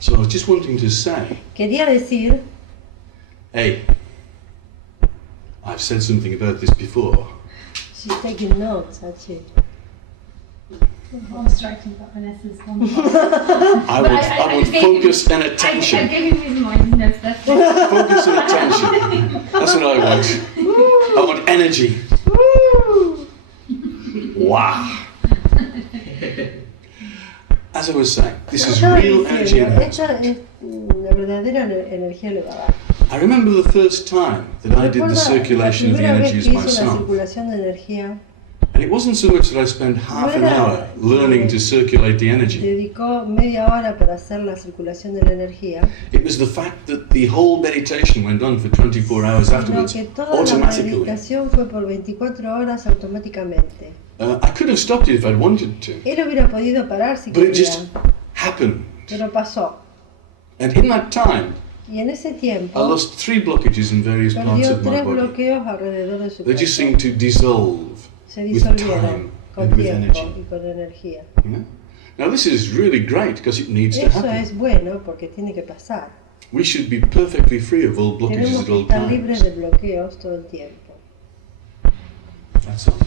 So I was just wanting to say, Quería decir, hey, I've said something about this before. she's taking notes, Sachi. I'm striking about Vanessa's one. I want focus and I attention. gave him his mind notes, that's it. Focus and attention. That's what I want. I want energy. Wow. As I was saying, this is real energy enhancement. Esta es la verdadera energía elevada. I remember the first time that I did the circulation of the La primera vez energies que hice la myself. circulación de energía, And it wasn't so much that I spent half an hour learning to circulate the energy. dedicó media hora para hacer la circulación de la energía, It was the fact that the whole meditation went on for 24 hours sino afterwards, que toda la automatically. meditación fue por 24 horas automáticamente. I could have stopped it if I'd wanted to, Él hubiera podido parar si but it quería, just happened. pero pasó. And in that time, Y en ese I tiempo lost 3 blockages in various parts perdió of my 3 body. bloqueos alrededor de su They just cuerpo. seemed to dissolve Se with disolvieron time con and with tiempo energy. y con energía. You know? Now this is really great because it needs to Eso happen. es bueno porque tiene que pasar. We should be perfectly free of all blockages Tenemos at que all estar libres times. de bloqueos todo el tiempo. That's all.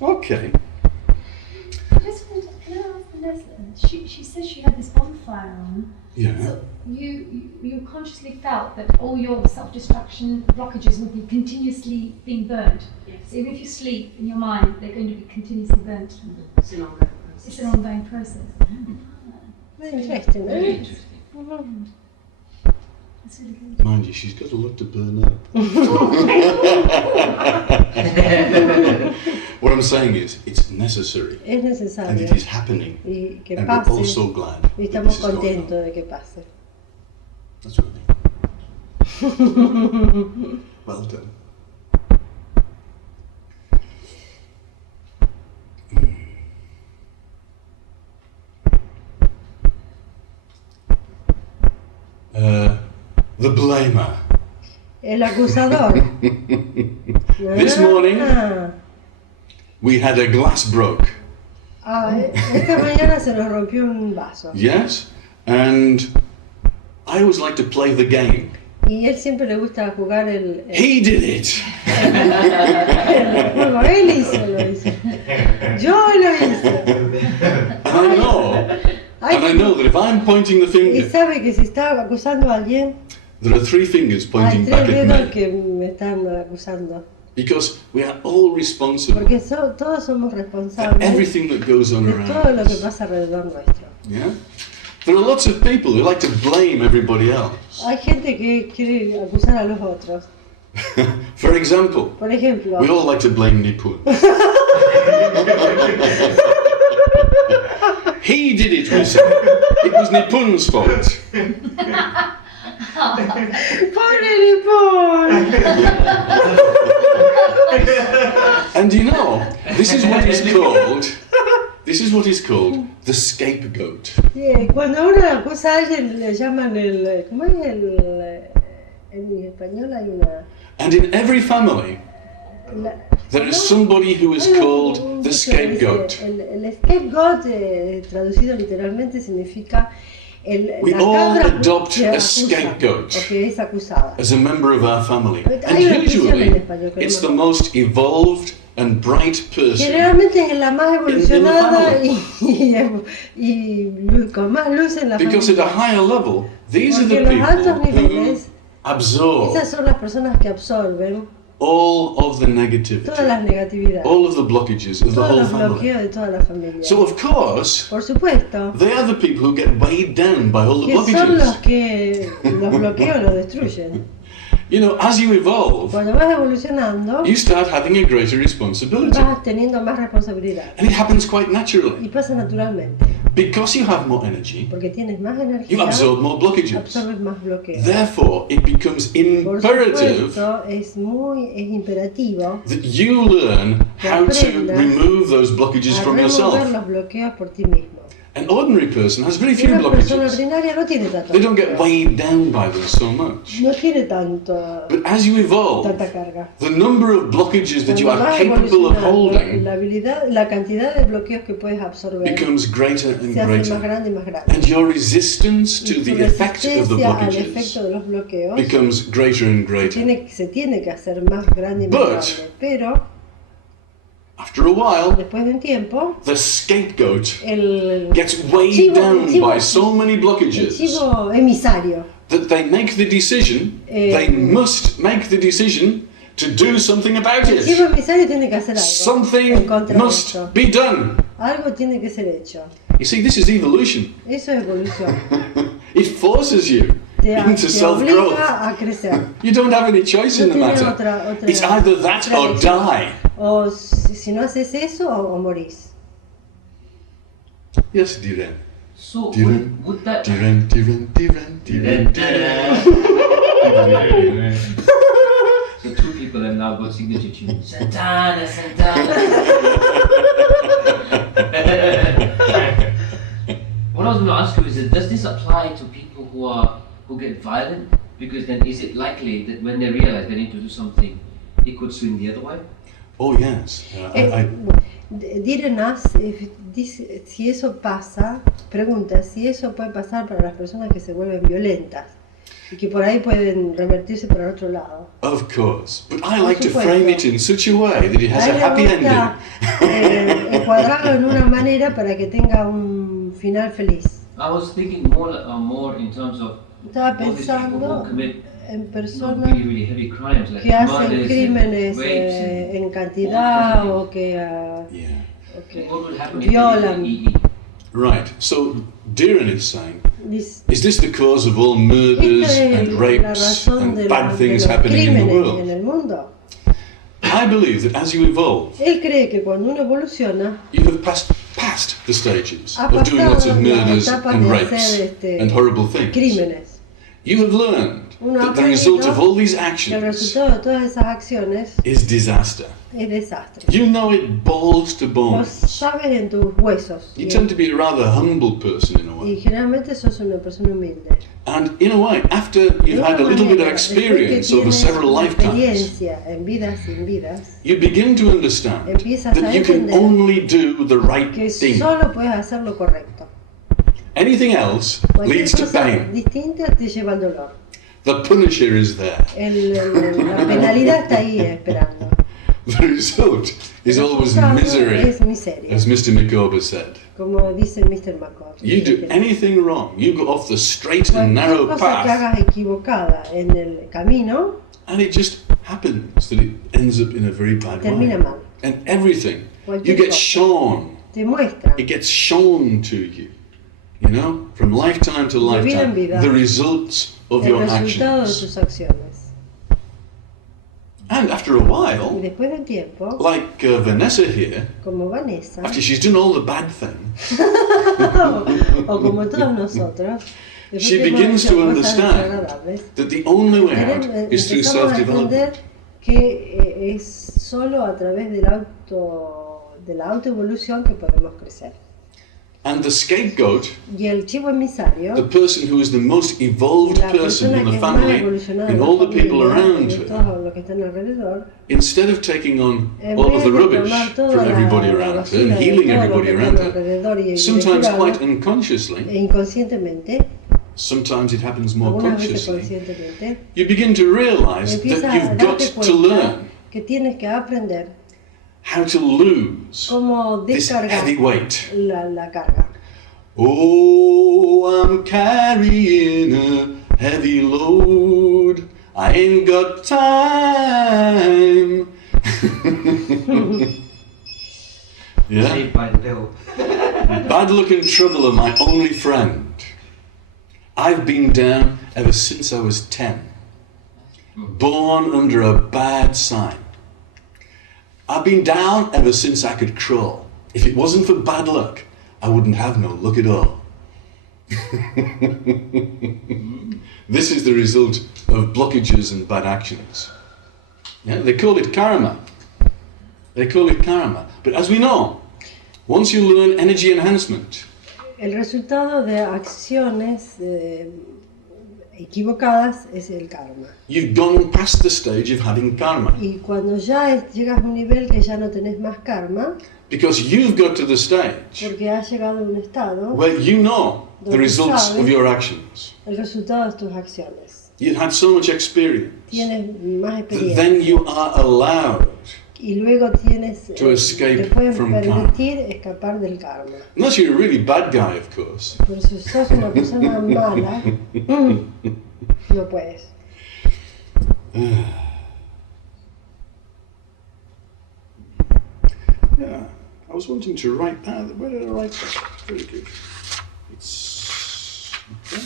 Okay. I just wanted, can I ask Vanessa, she says she had this bonfire on, Yeah. so you consciously felt that all your self-destruction blockages would be continuously being burned. Yes. So even if you sleep in your mind, they're going to be continuously burnt. It's an ongoing process. It's an ongoing process. Very interesting, Very ¿eh? interesting. That's really good. Mind you, she's got a lot to burn up. What I'm saying is, it's necessary, Es and necesario it is happening, y que and we're all pase so glad y that estamos this is going on. contentos de que pase. That's what I mean. Well done. The blamer. El acusador. This morning, Ah, we had a glass broke. esta mañana se nos rompió un vaso. Yes? And I always like to play the game. Y él siempre le gusta jugar el He did it! juego. Él lo hizo. Yo lo hice. And I know that if I'm pointing the Y finger, sabe que si está acusando a alguien, there are 3 fingers hay pointing 3 back at dedos me. que me están acusando. Because we are all responsible Porque todos somos for responsables everything that goes on de todo lo around que us. pasa alrededor nuestro. Yeah? There are lots of people who like to blame everybody else. Hay gente que quiere acusar a los otros. For example, Por ejemplo, we all like to blame Nipun. He did it, we say. It was Nipun's fault. ¡Pobre Nippon! And you know, this is what is called the scapegoat. Cuando uno acusa a alguien le llaman el... ¿Cómo es en español hay una... And in every family, there is somebody who is called the scapegoat. El scapegoat, traducido literalmente, significa We la all cabra adopt que a acusa, scapegoat o que es acusada. as a member of our family. Hay una And expresión en usually, español que it's no the me most evolved and bright person. Generalmente es la más evolucionada family. y con más luz en la Because at a familia. higher level, these are the Porque los altos people who niveles, absorb esas son las personas que absorben all of the negativity, todas las negatividades, all of the blockages of the todos whole los family. bloqueos de toda la familia. So of course, Por supuesto, they are the people who get weighed down by all the que son los blockages. que los bloqueos los destruyen. You know, as you evolve, Cuando vas evolucionando, you start having a greater responsibility. vas teniendo más responsabilidad. And it happens quite naturally. Y pasa naturalmente. Because you have more energy, Porque tienes más you energía, absorb more blockages. absorbes más bloqueos. Therefore, it becomes Por imperative supuesto, es imperativo that you learn how to aprendas remove those blockages a from remover yourself. los bloqueos por ti mismo. An ordinary person has very Y few una persona blockages. ordinaria no tiene tanto. They don't get weighed down by them so much. No tiene tanto, But as you evolve, tanta carga. the number of blockages that you Cuando are vas capable of evolucionando, holding la cantidad de bloqueos que puedes absorber becomes greater and se hace más greater. grande y más grande. And your resistance Y to tu the effect of the resistencia al blockages efecto de los bloqueos becomes greater and greater. se tiene que hacer más grande y más But- grande. Pero After a while, después de un tiempo, the scapegoat el gets weighed chivo- down chivo- by so many el blockages chivo emisario that they make the decision, they must make the decision to do something about El chivo it. emisario tiene que hacer algo en Something contra de must esto. be done. Algo tiene que ser hecho. You see, this is evolution. Eso es evolución. It forces you into Te self-growth. obliga a crecer. You don't have any choice in No the tienes matter. otra It's either that otra or elección. die. O si no haces eso, o morís. Yes, Diren. So Diren. would that Diren, Diren, Diren, Diren, Diren. so two people have now got signature tunes. Santana, Santana. What I was going to ask you is that does this apply to people who get violent? Because then is it likely that when they realize they need to do something, it could swing the other way? Oh, yes. Diren us si eso pasa, pregunta si eso puede pasar para las personas que se vuelven violentas y que por ahí pueden revertirse para el otro lado. Of course. But I Por like to supuesto. frame it in such a way that it has a happy A él le gusta ending. encuadrarlo en una manera para que tenga un final feliz. I was thinking more in terms of Estaba all these people pensando who commit en personas really, really heavy crimes like que hacen murders crímenes and rapes and en cantidad all o que, Yeah. o que what would happen if violan. Right. So, Diren is saying, Dice, is this the cause of all murders esta es and la rapes razón de and bad los things happening in the crímenes en world? el mundo. I believe that as you evolve, Él cree que cuando uno evoluciona, you have passed the stages ha of doing lots of pasado la murders etapa and de rapes hacer and horrible things. crímenes. You have learned Uno that the ha result of all these que el actions resultado de todas esas acciones is disaster. es desastre. You know it balls to Lo bones. sabes en tus huesos. You tend to be a rather humble person in a Y way. generalmente sos una persona humilde. And in a way, after you've had a little bit of experience over several lifetimes, experiencia en vidas sin vidas, you begin to understand empiezas that a you can entender only do the right que thing. solo puedes hacer lo correcto. Anything else Cualquier leads to cosa pain. distinta te lleva al dolor. The punisher is there. La penalidad está ahí esperando. The result is always El resultado misery, es miseria, as Mr. Mikoba said. como dice Mr. McCall. You do anything wrong, you go off the straight and Cualquier narrow cosa que path, hagas equivocada en el camino and it just happens that it ends up in a very bad termina way. mal. And everything, you Cualquier get cosa. shown, Te muestra it gets shown to you, you know, from lifetime to De vida en lifetime, vida. the results of el your resultado de actions. tus acciones. And after a Y while, después de un tiempo, like Vanessa here, como Vanessa, after she's done all the bad things, o como todos nosotros, después she que hemos begins hecho to cosas understand desagradables, that the only way out is through empezamos a self-development. entender que es solo a través de la autoevolución que podemos crecer. And the scapegoat, Y el chivo emisario, the person who is the most evolved la person persona in que the es más family, evolucionada in en la all the people familia, around de her, todos los que están alrededor, instead of taking on en all of vez the de rubbish tomar toda from everybody la around her basura and de healing todo lo everybody que around están her, alrededor y sometimes curarlo, quite unconsciously, e inconscientemente, sometimes it happens more algunas veces consciously, conscientemente, you begin to realize empiezas that a you've got darte to cuenta learn que tienes que aprender how to lose cómo this descargar heavy weight. la carga. Oh, I'm carrying a heavy load. I ain't got time. Yeah? Saved by the bell. Bad luck and trouble are my only friend. I've been down ever since I was 10. Born under a bad sign. I've been down ever since I could crawl. If it wasn't for bad luck, I wouldn't have no luck at all. This is the result of blockages and bad actions. Yeah, they call it karma. They call it karma. But as we know, once you learn energy enhancement, El resultado de acciones equivocadas es el karma. You've gone past the stage of having karma. Y cuando ya llegas a un nivel que ya no tenés más karma, Because you've got to the stage porque has llegado a un estado, where you know the donde results sabes of your actions. el resultado de tus acciones. You've had so much experience Tienes más that experiencia. then you are allowed, Y luego tienes, to escape te pueden from permitir escapar del karma. unless you're a really bad guy, of course. Pero si sos una persona mala, no puedes. Yeah, I was wanting to write that. Where did I write that? Very good. It's okay.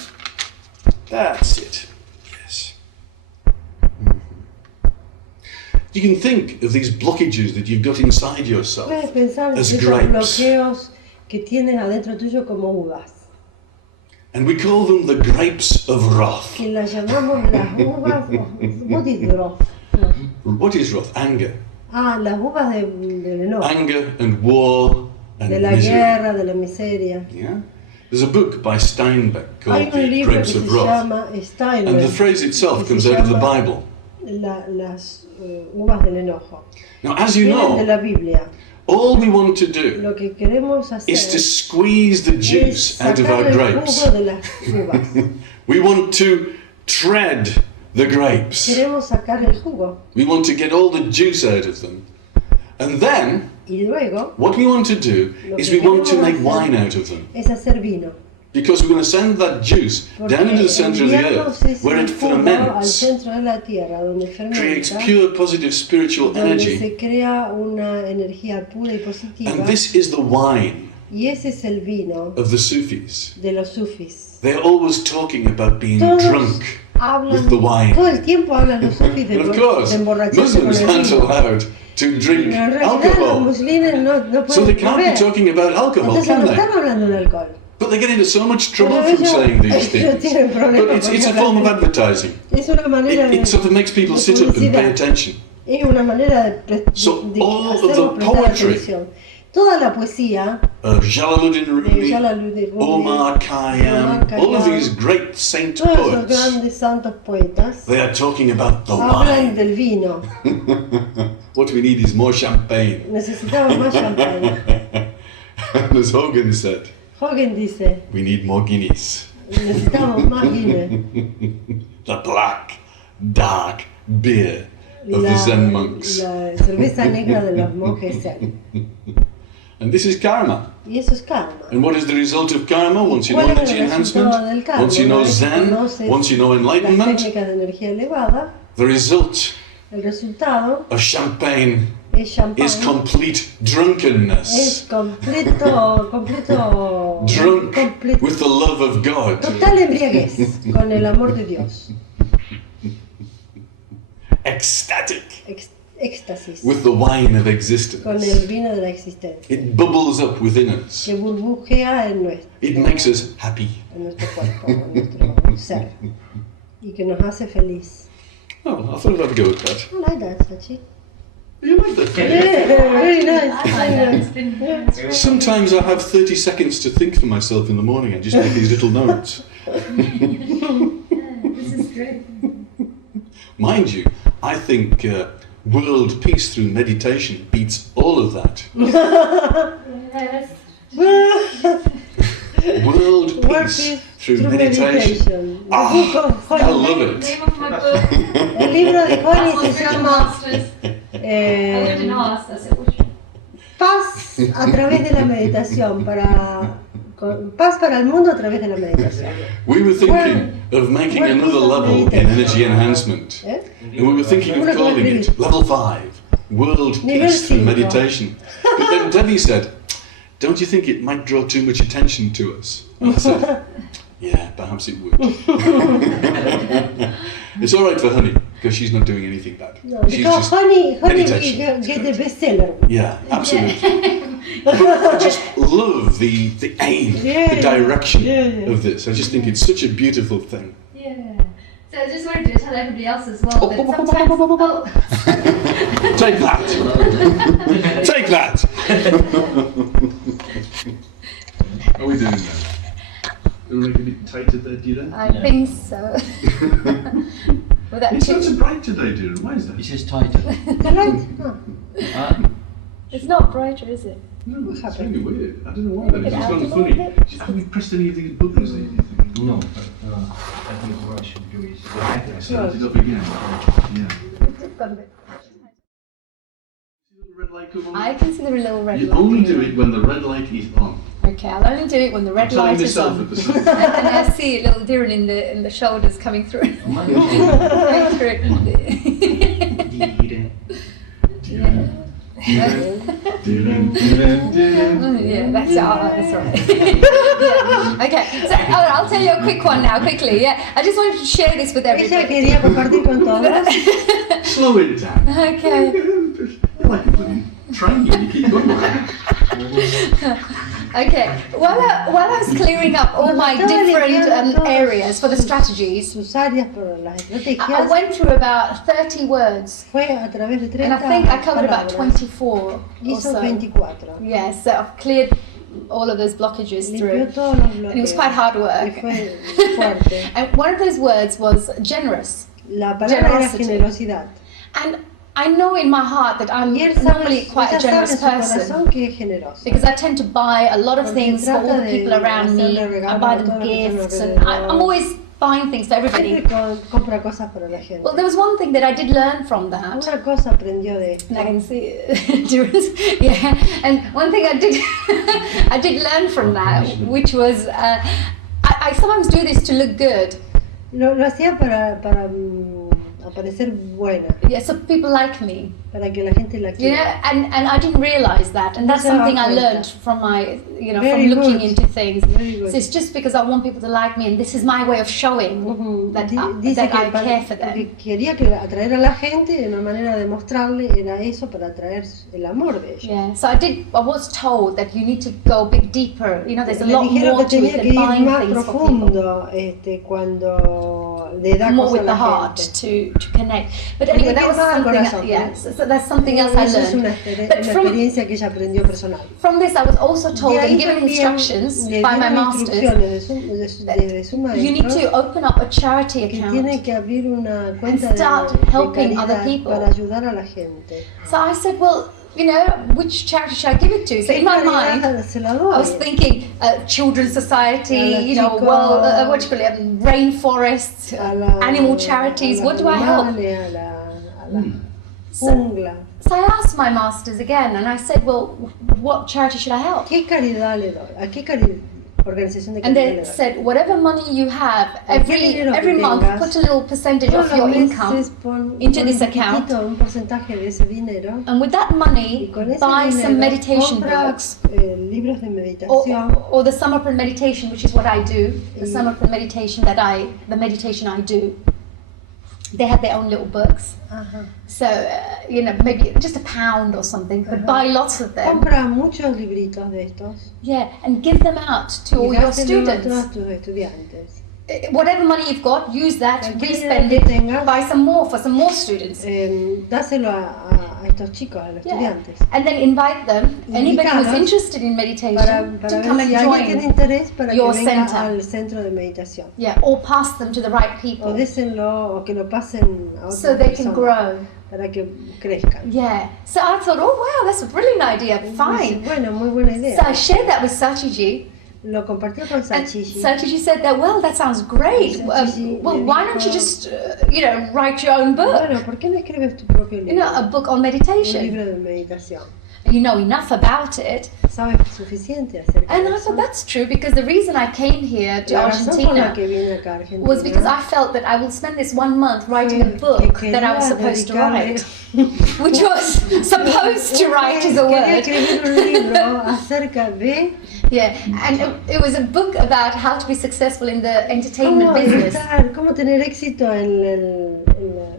That's it. Yes. Mhm. You can think of these blockages that you've got inside yourself Puedes pensar en as esos grapes, bloqueos que tienes adentro tuyo como uvas, and we call them the grapes of wrath. que las llamamos las uvas, what is wrath? No. What is wrath? Anger. Las uvas del enojo, Anger and war and de la misery. guerra, de la miseria. Yeah. There's a book by Steinbeck Hay called un The libro que Grapes se of Wrath, llama and the Steinbeck, phrase itself que comes se out of the llama Bible. las uvas del enojo. Now, as you Vienen de know, la Biblia. all we want to do Lo que queremos hacer is to squeeze the es juice out of our sacar el grapes. jugo de las uvas. We want to tread the grapes. Queremos sacar el jugo. We want to get all the juice out of them. And then, Y luego what we want to do Lo is que we want to queremos make hacer wine out of them. es hacer vino. Because we're going to send that juice Porque down into the center of the enviamos earth, ese where it jugo al ferments, centro de la tierra, donde creates fermenta, pure, positive, spiritual donde energy. se crea una energía pura y positiva. And this is the wine Y ese es el vino of the Sufis. de los sufis. They're always talking about being Todos drunk hablan, with the wine. todo el tiempo hablan los sufis de, But of course, de emborracharse con Muslims el aren't vino. allowed to drink Pero en realidad los alcohol. musulmanes no So they pueden can't be beber. talking about alcohol, Entonces can no they? están hablando de alcohol. But they get into so much trouble Pero from ellos- saying these ellos things. tienen problemas But it's con a hablar form of de- advertising. Es una manera It sort of makes people sit up and pay publicidad. attention. Es una manera de, So all of hacernos the prestar poetry atención. Toda la poesía Jalaluddin de Rumi, Jalaluddin Rumi, Omar Khayyam, all of Khayyam, these great saint todos los poets, grandes santos poetas they are talking about the hablan wine. del vino. What we need is more champagne. Necesitamos más champán. And as Hogan said, Hogan dice, we need more Guinness. necesitamos más Guinness. The black, dark beer of the Zen monks. La cerveza negra de los monjes zen. And this is karma. Y eso es karma. And what is the result of karma? Once you know ¿Cuál es energy el resultado del enhancement, karma? once you know Una vez que Zen, conoces once you know las enlightenment, técnicas de energía elevada, the result el resultado of champagne es champán. is complete drunkenness. Es completo, Drunk completo, with the love of God. total embriaguez con el amor de Dios, Ecstatic éxtasis, with the wine of con existence. el vino de la existencia, It bubbles up within us. que burbujea It makes us happy. nuestro cuerpo, en nuestro ser, y que nos hace feliz. Oh, I thought I'd go with that. I like that, Sachi. You like that? Yeah, very nice. I like that. It's been it's great. Sometimes I have 30 seconds to think for myself in the morning. I just make these little notes. Yeah, this is great. Mind you, I think world peace through meditation beats all of that. Yes. World World peace peace through through meditation. meditation. The book of I Honey. love it. Name of my book. El libro de Honey That's se my llama masters. I lived in Oz. I said, "Which Paz a través de la meditación, paz para el mundo a través de la meditación. We were thinking of making World another peace of level in meditation. energy enhancement. ¿Eh? And we were thinking of Una calling it cosa level 5, world Nivel peace through 5. meditation. But then Debbie said, don't you think it might draw too much attention to us? And I said, yeah, perhaps it would. It's all right for Honey, because she's not doing anything bad. No, She's because just Honey meditation. get the bestseller. Yeah, absolutely. But I just love the aim, Yeah, the direction yeah. of this. I just think it's such a beautiful thing. Yeah. So I just wanted to tell everybody else as well that sometimes. Oh, Take that! Take that! What are we doing now? to make it a bit tighter there, Diren? I think so. With that It's not too. so bright today, Diren. Why is that? It says tighter. It's not brighter, is it? No, it's really weird. I don't know why. Maybe It's it just gone out a funny. little bit. Have we pressed any of these buttons? Do you think? No, but I think what I should do is Start it up again. Yeah. It's got a bit. See the red light come on? I can see the little red You light. only do it when the red light is on. Okay, I'll only do it when the red I'm telling light is myself on. at the same And I see little Diren in the shoulders coming through. Coming through. Yeah, that's right. Yeah. Okay, so I'll tell you a quick one now, quickly. Yeah, I just wanted to share this with Ella everybody. quería compartir con todos. Slow it down. Okay. You're like a bloody train. You keep going. Okay. While I was clearing up all my different areas for the strategies, Sus áreas por las I estrategias went through about 30 words, fue a través de 30 and I think I covered about palabras. 24 or Hizo so. 24. Yes, so I've cleared all of those blockages Limpió through. todos los bloqueos. And it was quite hard Y work. fue fuerte. And one of those words was generous. La palabra era Generosity. generosidad. And I know in my heart that I'm Y él sabe, normally quite a ella sabe en generous su person corazón que es generoso. because I tend to buy a lot of Porque things for all trata the de people around me. hacerle regalos I buy a them todos los que están gifts and alrededor. I'm always buying things for everybody. Siempre compra cosas para la gente. Well, there was one thing that I did learn from that. Una cosa aprendió de esto. And I can see yeah. And one thing I did I did learn from that, which was I sometimes do this to look good. Lo hacía para aparecer buena, Yeah, so people like me. para que la gente la You know, quiera. and I didn't realize that, and that's No se daba something I cuenta. learned from my, you know, Very from looking good. into things. Very good. So it's just because I want people to like me, and this is my way of showing Ujú. that Dice that que I care for them. porque quería atraer a la gente, y una manera de mostrarle era eso, para atraer el amor de ellos. Yeah, so I was told that you need to go a bit deeper. You know, there's a Le lot dijeron more que to tenía it que than ir buying más things for people. profundo cuando le da More cosas with a the la heart gente. to connect. But anyway, that was Porque va al something. corazón. Yeah, so that's something else I Eso es una, learned. But una from experiencia que ella aprendió personal. from this, I was also told De ahí and given también instructions le by my dieron masters. instrucciones de su You need maestro, to open up a charity que account. tiene que abrir una cuenta And start de helping other caridad people. para ayudar a la gente. So I said, well, you know, which charity should I give it to? So in my mind, Caridad se la I doy. was thinking Children's Society, A los you know, chicos, well, what do you call it, rainforests, A la- animal charities. a What los do I help? animales, a la So, jungla. so I asked my masters again, and I said, well, what charity should I help? ¿Qué caridad le doy? ¿A qué organización de And caridad they le doy? said, whatever money you have, every dinero que every month, tengas, put a little percentage Todos of your los income, meses pon into this un account. poquitito, un porcentaje de ese dinero. and with that Y money, con ese buy some dinero meditation compra, books. Libros de meditación. Or the summer prayer meditation, which is what I do. The Mm. summer prayer meditation the meditation I do. They had their own little books. Ajá. So, you know, maybe just £1 or something, but buy lots of them. Compra muchos libritos de estos. Yeah, and give them out to all Y your dáselo a todos students. tus estudiantes. Whatever money you've got, use that, Cualquier re-spend dinero it, que tengas, buy some more for some more students. Dáselo a estos chicos, a los Yeah. estudiantes. And then invite them, anybody who's Invítalos interested in meditation, Para to ver come si and alguien tiene join. interés para your que venga center. al centro de meditación. Yeah, or pass them to the right O people désenlo o que lo pasen a otras so they can personas grow. para que crezcan. Yeah. So I thought, oh wow, that's a brilliant idea. Dice, Fine. bueno, muy buena idea. So I shared that with Satchiji, Lo compartió con and Satchiji. Satchiji said that, well, that sounds great. Satchiji Well, le why don't you dijo, just, write your own book? Bueno, ¿por qué no escribes tu propio You libro? know, a book on Un meditation. libro de meditación. You know enough about it. Sabes suficiente acerca And de I eso. thought that's true because the reason I came here to La razón por la Argentina que vine acá a Argentina was because I felt that I will spend this 1 month writing a book que that I was quería supposed to dedicarle- write, which was supposed to write is a Quería word. escribir un libro acerca de Yeah, and it was a book about how to be successful in the entertainment business. cómo tener éxito en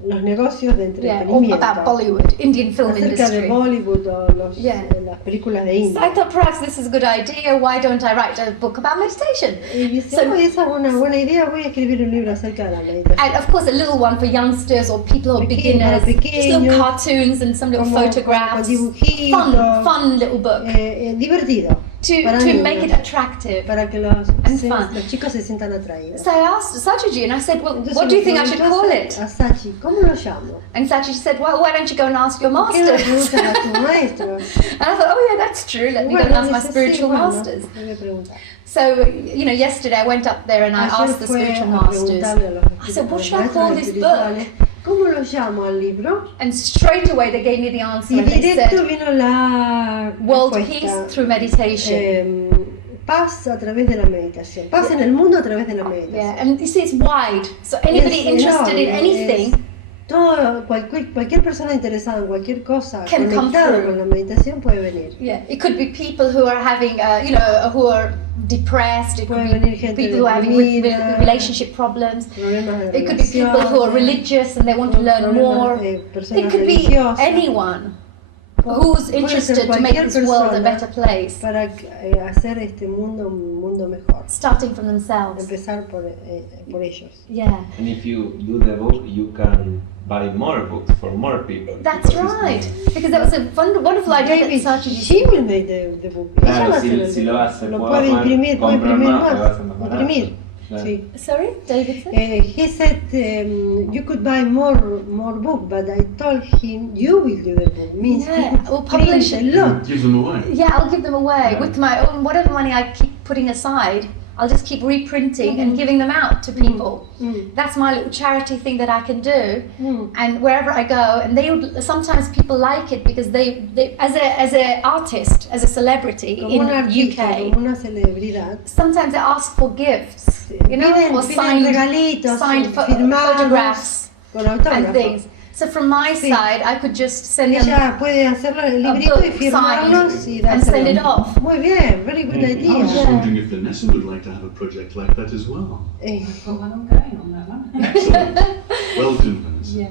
los negocios de Yeah, or entretenimiento. about Bollywood, Indian film Acerca de industry. Bollywood o Yeah. las películas de So India. I thought perhaps this is a good idea. Why don't I write a book about meditation? Y dice, So- "Oh, esa es una buena idea, voy a escribir un libro acerca de la meditación. And of course, a little one for youngsters or people who are beginners. Just little pequeños, cartoons and some little como- photographs. con dibujitos. Fun little book. Divertido. Para to niños. make it attractive. para que los fun. chicos se sientan atraídos. So I asked Sachi and I said, well, Entonces what do you le think I should pregunto call a it? Sachi, ¿cómo lo llamo? And Sachi said, well, why don't you go and ask your ¿Por qué no le masters? preguntas a tu maestro? And I thought, oh yeah, that's true. Let me go and Bueno, ask my dice, spiritual sí, bueno, masters. le voy a preguntar. So, yesterday I went up there and I Ayer asked the fue spiritual a masters. preguntarle a los I said, what should I maestros call this book? espirituales, ¿cómo lo llamo al libro? And straight away they gave me the answer Y and they directo said, vino la world respuesta, peace through meditation. Paz a través de la meditación. Paz en el mundo a través de la meditación. Yeah, and you see it's wide. So anybody Es interested in enorme, anything cualquier persona interesada en cualquier cosa Can come conectada through. con la meditación puede venir. Yeah, it could be people who are having, who are depressed. It could Puede venir be gente people who are having deprimida, relationship problems. Problemas de It could be people who are religious and they want to learn more. Personas It could be religiosas. anyone who's Puede ser interested to make cualquier this world a persona better place, para hacer este mundo un mundo mejor. starting from themselves. Empezar por ellos. Yeah, And if you do the book, you can buy more books for more people. that's because it's right. more- Because that was a wonderful idea Maybe that Sachi she will make the book. Ella Claro, va a si- hacer el si libro. lo hace, Lo puedo puede imprimir comprar más, más. puede hacer más barato. Imprimir. Claro. Sí. Sorry, David said? He said you could buy more book, but I told him you will do the book. Means Yeah, he could or publish print it. a lot. Give them away. Yeah, I'll give them away Yeah. with my own whatever money I keep putting aside. I'll just keep reprinting and giving them out to people. That's my little charity thing that I can do. And wherever I go, and sometimes people like it because they as a artist, as a celebrity Como in un artista, UK, como una celebridad. sometimes they ask for gifts, Piden or signed regalitos, photographs firmados, con and autógrafos. things. So from my Sí. side, I could just send them. Ella puede hacerlo en el a librito y book firmarlos signed y and send it dárselo. off. Muy bien, very good I idea. was just Yeah. wondering if Vanessa would like to have a project like that as well. Got one ongoing on that one. Excellent. Well done, Vanessa. Yeah.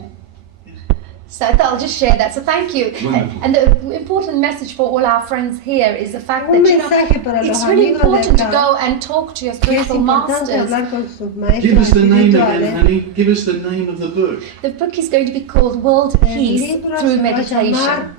So I thought I'll just share that. So thank you. Wonderful. And the important message for all our friends here is the fact Un that mensaje para it's los really amigos de important to acá, go and talk to your que es spiritual importante masters. hablar con sus Give maestros us the name again, espirituales. honey. Give us the name of the book. The book is going to be called World El Peace libro Through se va a Meditation. llamar